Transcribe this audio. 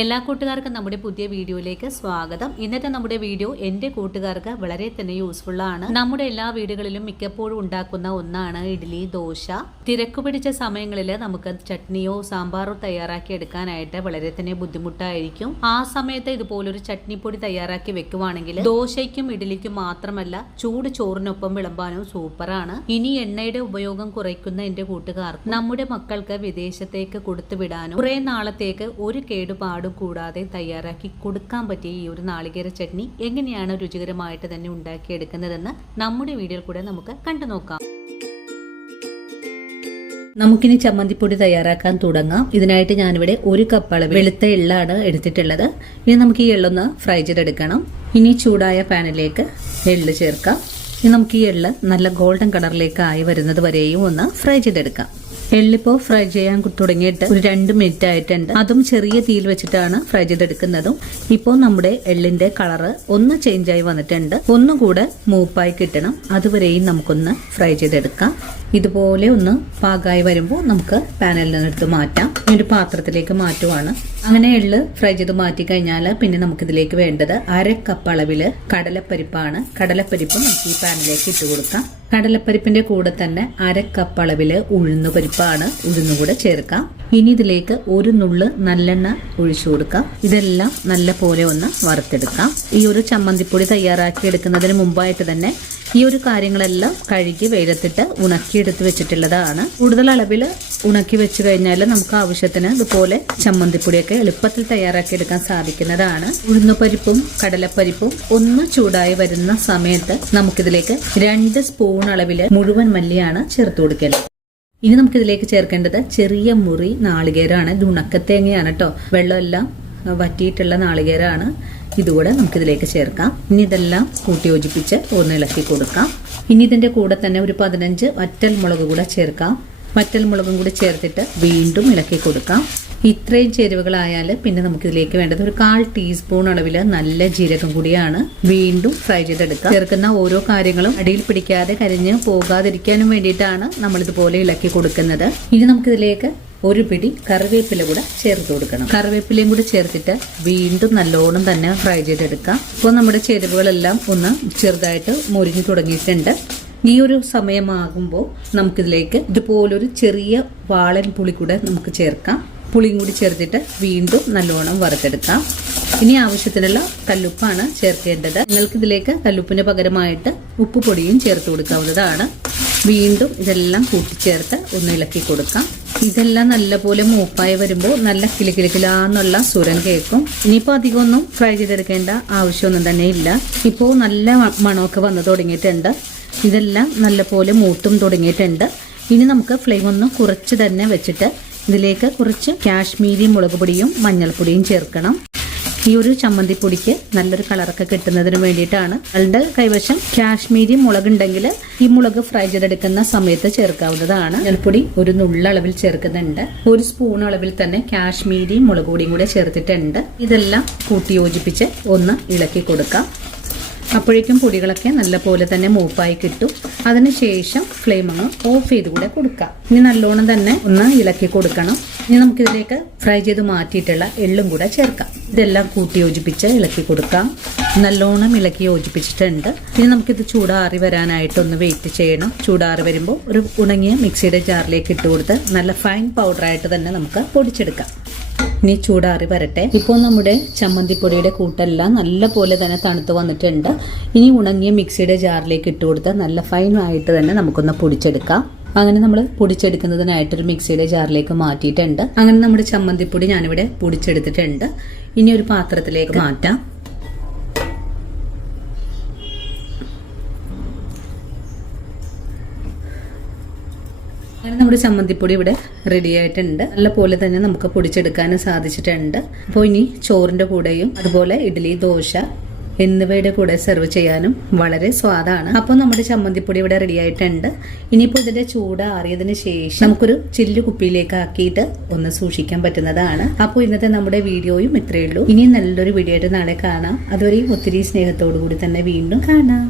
എല്ലാ കൂട്ടുകാർക്കും നമ്മുടെ പുതിയ വീഡിയോയിലേക്ക് സ്വാഗതം. ഇന്നത്തെ നമ്മുടെ വീഡിയോ എൻ്റെ കൂട്ടുകാർക്ക് വളരെ തന്നെ യൂസ്ഫുൾ ആണ്. നമ്മുടെ എല്ലാ വീടുകളിലും മിക്കപ്പോഴും ഉണ്ടാക്കുന്ന ഒന്നാണ് ഇഡ്ഡലി, ദോശ. തിരക്ക് പിടിച്ച സമയങ്ങളിൽ നമുക്ക് ചട്നിയോ സാമ്പാറോ തയ്യാറാക്കി എടുക്കാനായിട്ട് വളരെ തന്നെ ബുദ്ധിമുട്ടായിരിക്കും. ആ സമയത്ത് ഇതുപോലൊരു ചട്നിപ്പൊടി തയ്യാറാക്കി വെക്കുവാണെങ്കിൽ ദോശയ്ക്കും ഇഡ്ഡലിക്കും മാത്രമല്ല ചൂട് ചോറിനൊപ്പം വിളമ്പാനും സൂപ്പറാണ്. ഇനി എണ്ണയുടെ ഉപയോഗം കുറയ്ക്കുന്ന എൻ്റെ കൂട്ടുകാർക്ക് നമ്മുടെ മക്കൾക്ക് വിദേശത്തേക്ക് കൊടുത്തുവിടാനും കുറെ നാളത്തേക്ക് ഒരു കേടുപാടും കൂടാതെ തയ്യാറാക്കി കൊടുക്കാൻ പറ്റിയ ഈ ഒരു നാളികേര ചട്നി എങ്ങനെയാണ് രുചികരമായിട്ട് തന്നെ ഉണ്ടാക്കിയെടുക്കുന്നതെന്ന് നമ്മുടെ വീഡിയോയിൽ കൂടെ നമുക്ക് കണ്ടു നോക്കാം. നമുക്കിനി ചമ്മന്തിപ്പൊടി തയ്യാറാക്കാൻ തുടങ്ങാം. ഇതിനായിട്ട് ഞാനിവിടെ 1 കപ്പ് അളവ് വെളുത്ത എള്ളാണ് എടുത്തിട്ടുള്ളത്. ഇനി നമുക്ക് ഈ എള്ളൊന്ന് ഫ്രൈ ചെയ്തെടുക്കണം. ഇനി ചൂടായ പാനിലേക്ക് എള്ള് ചേർക്കാം. ഇനി നമുക്ക് ഈ എള്ള് നല്ല ഗോൾഡൻ കളറിലേക്ക് ആയി വരുന്നത് വരെയും ഒന്ന് ഫ്രൈ ചെയ്തെടുക്കാം. എള്ളിപ്പോ ഫ്രൈ ചെയ്യാൻ തുടങ്ങിയിട്ട് ഒരു 2 മിനിറ്റ് ആയിട്ടുണ്ട്. അതും ചെറിയ തീയിൽ വെച്ചിട്ടാണ് ഫ്രൈ ചെയ്തെടുക്കുന്നതും. ഇപ്പോൾ നമ്മുടെ എള്ളിന്റെ കളറ് ഒന്ന് ചേഞ്ച് ആയി വന്നിട്ടുണ്ട്. ഒന്നുകൂടെ മൂപ്പായി കിട്ടണം. അതുവരെയും നമുക്കൊന്ന് ഫ്രൈ ചെയ്തെടുക്കാം. ഇതുപോലെ ഒന്ന് പാകമായി വരുമ്പോൾ നമുക്ക് പാനിൽ നിന്നെടുത്ത് മാറ്റാം. ഒരു പാത്രത്തിലേക്ക് മാറ്റുവാണ്. അങ്ങനെ എള്ള് ഫ്രൈ ചെയ്ത് മാറ്റി കഴിഞ്ഞാൽ പിന്നെ നമുക്കിതിലേക്ക് വേണ്ടത് 1/2 കപ്പ് അളവില് കടലപ്പരിപ്പാണ്. കടലപ്പരിപ്പ് നമുക്ക് ഈ പാനിലേക്ക് ഇട്ട് കൊടുക്കാം. കടലപ്പരിപ്പിന്റെ കൂടെ തന്നെ 1/2 കപ്പ് അളവില് ഉഴുന്നുപരിപ്പാണ്. ഉഴുന്നുകൂടെ ചേർക്കാം. ഇനി ഇതിലേക്ക് 1 നുള്ള് നല്ലെണ്ണ ഒഴിച്ചു കൊടുക്കാം. ഇതെല്ലാം നല്ല പോലെ ഒന്ന് വറുത്തെടുക്കാം. ഈ ഒരു ചമ്മന്തിപ്പൊടി തയ്യാറാക്കി എടുക്കുന്നതിന് മുമ്പായിട്ട് തന്നെ ഈ ഒരു കാര്യങ്ങളെല്ലാം കഴുകി വെയിലത്തിട്ട് ഉണക്കിയെടുത്ത് വെച്ചിട്ടുള്ളതാണ്. കൂടുതൽ അളവിൽ ഉണക്കി വെച്ച് കഴിഞ്ഞാൽ നമുക്ക് ആവശ്യത്തിന് ഇതുപോലെ ചമ്മന്തിപ്പൊടിയൊക്കെ എളുപ്പത്തിൽ തയ്യാറാക്കി എടുക്കാൻ സാധിക്കുന്നതാണ്. ഉഴുന്നുപരിപ്പും കടലപ്പരിപ്പും ഒന്ന് ചൂടായി വരുന്ന സമയത്ത് നമുക്കിതിലേക്ക് 2 സ്പൂൺ അളവില് മുഴുവൻ മല്ലിയാണ് ചേർത്ത് കൊടുക്കേണ്ടത്. ഇനി നമുക്കിതിലേക്ക് ചേർക്കേണ്ടത് ചെറിയ മുറി നാളികേരമാണ്. ഇത് ഉണക്കത്തേങ്ങയാണ് കേട്ടോ. വെള്ളമെല്ലാം വറ്റിയിട്ടുള്ള നാളികേരമാണ്. ഇതുകൂടെ നമുക്കിതിലേക്ക് ചേർക്കാം. ഇനി ഇതെല്ലാം കൂട്ടി യോജിപ്പിച്ച് ഒന്ന് ഇളക്കി കൊടുക്കാം. ഇനി ഇതിന്റെ കൂടെ തന്നെ ഒരു 15 വറ്റൽ മുളക് കൂടെ ചേർക്കാം. വറ്റൽ മുളകും കൂടി ചേർത്തിട്ട് വീണ്ടും ഇളക്കി കൊടുക്കാം. ഇത്രയും ചേരുവകളായാൽ പിന്നെ നമുക്കിതിലേക്ക് വേണ്ടത് ഒരു 1/4 ടീസ്പൂൺ അളവില് നല്ല ജീരകം കൂടിയാണ്. വീണ്ടും ഫ്രൈ ചെയ്തെടുക്കാം. ചേർക്കുന്ന ഓരോ കാര്യങ്ങളും അടിയിൽ പിടിക്കാതെ കരിഞ്ഞ് പോകാതിരിക്കാനും വേണ്ടിയിട്ടാണ് നമ്മൾ ഇതുപോലെ ഇളക്കി കൊടുക്കുന്നത്. ഇനി നമുക്കിതിലേക്ക് ഒരു പിടി കറിവേപ്പില കൂടെ ചേർത്ത് കൊടുക്കണം. കറിവേപ്പിലയും കൂടി ചേർത്തിട്ട് വീണ്ടും നല്ലോണം തന്നെ ഫ്രൈ ചെയ്തെടുക്കാം. ഇപ്പോൾ നമ്മുടെ ചേരുവകളെല്ലാം ഒന്ന് ചെറുതായിട്ട് മുരിഞ്ഞു തുടങ്ങിയിട്ടുണ്ട്. ഈ ഒരു സമയമാകുമ്പോൾ നമുക്കിതിലേക്ക് ഇതുപോലൊരു ചെറിയ വാളൻ പുളി കൂടെ നമുക്ക് ചേർക്കാം. പുളിയും കൂടി ചേർത്തിട്ട് വീണ്ടും നല്ലോണം വറുത്തെടുക്കാം. ഇനി ആവശ്യത്തിനുള്ള കല്ലുപ്പാണ് ചേർക്കേണ്ടത്. നിങ്ങൾക്ക് ഇതിലേക്ക് കല്ലുപ്പിന് പകരമായിട്ട് ഉപ്പുപൊടിയും ചേർത്ത് കൊടുക്കാവുന്നതാണ്. വീണ്ടും ഇതെല്ലാം കൂട്ടിച്ചേർത്ത് ഒന്ന് ഇളക്കി കൊടുക്കാം. ഇതെല്ലാം നല്ലപോലെ മൂപ്പായി വരുമ്പോൾ നല്ല കിലുകിലുകിലാന്നുള്ള സുരൻ കേൾക്കും. ഇനിയിപ്പോൾ അധികമൊന്നും ഫ്രൈ ചെയ്തെടുക്കേണ്ട ആവശ്യമൊന്നും തന്നെ ഇല്ല. ഇപ്പോൾ നല്ല മണമൊക്കെ വന്നു തുടങ്ങിയിട്ടുണ്ട്. ഇതെല്ലാം നല്ലപോലെ മൂത്തും തുടങ്ങിയിട്ടുണ്ട്. ഇനി നമുക്ക് ഫ്ലെയിം ഒന്ന് കുറച്ച് തന്നെ വെച്ചിട്ട് ഇതിലേക്ക് കുറച്ച് കാശ്മീരി മുളക് പൊടിയും മഞ്ഞൾപ്പൊടിയും ചേർക്കണം. ഈ ഒരു ചമ്മന്തിപ്പൊടിക്ക് നല്ലൊരു കളറൊക്കെ കിട്ടുന്നതിന് വേണ്ടിയിട്ടാണ്. നിങ്ങളുടെ കൈവശം കാശ്മീരി മുളക് ഉണ്ടെങ്കിൽ ഈ മുളക് ഫ്രൈ ചെയ്തെടുക്കുന്ന സമയത്ത് ചേർക്കാവുന്നതാണ്. മഞ്ഞൾപ്പൊടി ഒരു നുള്ളളവിൽ ചേർക്കുന്നുണ്ട്. 1 സ്പൂൺ അളവിൽ തന്നെ കാശ്മീരി മുളക് പൊടിയും കൂടെ ചേർത്തിട്ടുണ്ട്. ഇതെല്ലാം കൂട്ടി യോജിപ്പിച്ച് ഒന്ന് ഇളക്കി കൊടുക്കാം. അപ്പോഴേക്കും പൊടികളൊക്കെ നല്ല പോലെ തന്നെ മൂപ്പായി കിട്ടും. അതിനുശേഷം ഫ്ലെയിം അങ്ങ് ഓഫ് ചെയ്ത് കൂടെ കൊടുക്കാം. ഇനി നല്ലോണം തന്നെ ഒന്ന് ഇളക്കി കൊടുക്കണം. ഇനി നമുക്കിതിലേക്ക് ഫ്രൈ ചെയ്ത് മാറ്റിയിട്ടുള്ള എള്ളും കൂടെ ചേർക്കാം. ഇതെല്ലാം കൂട്ടി യോജിപ്പിച്ച് ഇളക്കി കൊടുക്കാം. നല്ലോണം ഇളക്കി യോജിപ്പിച്ചിട്ടുണ്ട്. ഇനി നമുക്കിത് ചൂടാറി വരാനായിട്ടൊന്ന് വെയിറ്റ് ചെയ്യണം. ചൂടാറി വരുമ്പോൾ ഒരു ഉണങ്ങിയ മിക്സിയുടെ ജാറിലേക്ക് ഇട്ട് കൊടുത്ത് നല്ല ഫൈൻ പൗഡറായിട്ട് തന്നെ നമുക്ക് പൊടിച്ചെടുക്കാം. ഇനി ചൂടാറി വരട്ടെ. ഇപ്പോൾ നമ്മുടെ ചമ്മന്തിപ്പൊടിയുടെ കൂട്ടെല്ലാം നല്ല പോലെ തന്നെ തണുത്ത് വന്നിട്ടുണ്ട്. ഇനി ഉണങ്ങിയ മിക്സിയുടെ ജാറിലേക്ക് ഇട്ട് കൊടുത്ത് നല്ല ഫൈൻ ആയിട്ട് തന്നെ നമുക്കൊന്ന് പൊടിച്ചെടുക്കാം. അങ്ങനെ നമ്മൾ പൊടിച്ചെടുക്കുന്നതിനായിട്ടൊരു മിക്സിയുടെ ജാറിലേക്ക് മാറ്റിയിട്ടുണ്ട്. അങ്ങനെ നമ്മുടെ ചമ്മന്തിപ്പൊടി ഞാനിവിടെ പൊടിച്ചെടുത്തിട്ടുണ്ട്. ഇനി ഒരു പാത്രത്തിലേക്ക് മാറ്റാം. അങ്ങനെ നമ്മുടെ ചമ്മന്തിപ്പൊടി ഇവിടെ റെഡി ആയിട്ടുണ്ട്. നല്ല പോലെ തന്നെ നമുക്ക് പൊടിച്ചെടുക്കാനും സാധിച്ചിട്ടുണ്ട്. അപ്പോൾ ഇനി ചോറിന്റെ കൂടെയും അതുപോലെ ഇഡ്ഡലി, ദോശ എന്നിവയുടെ കൂടെ സെർവ് ചെയ്യാനും വളരെ സ്വാദാണ്. അപ്പോൾ നമ്മുടെ ചമ്മന്തിപ്പൊടി ഇവിടെ റെഡി ആയിട്ടുണ്ട്. ഇനിയിപ്പോൾ ഇതിന്റെ ചൂട് ആറിയതിന് ശേഷം നമുക്കൊരു ചില്ല് കുപ്പിയിലേക്ക് ആക്കിയിട്ട് ഒന്ന് സൂക്ഷിക്കാൻ പറ്റുന്നതാണ്. അപ്പോൾ ഇന്നത്തെ നമ്മുടെ വീഡിയോയും ഇത്രയേ ഉള്ളൂ. ഇനി നല്ലൊരു വീഡിയോ ആയിട്ട് നാളെ കാണാം. അതുവരെയും ഒത്തിരി സ്നേഹത്തോടു കൂടി തന്നെ വീണ്ടും കാണാം.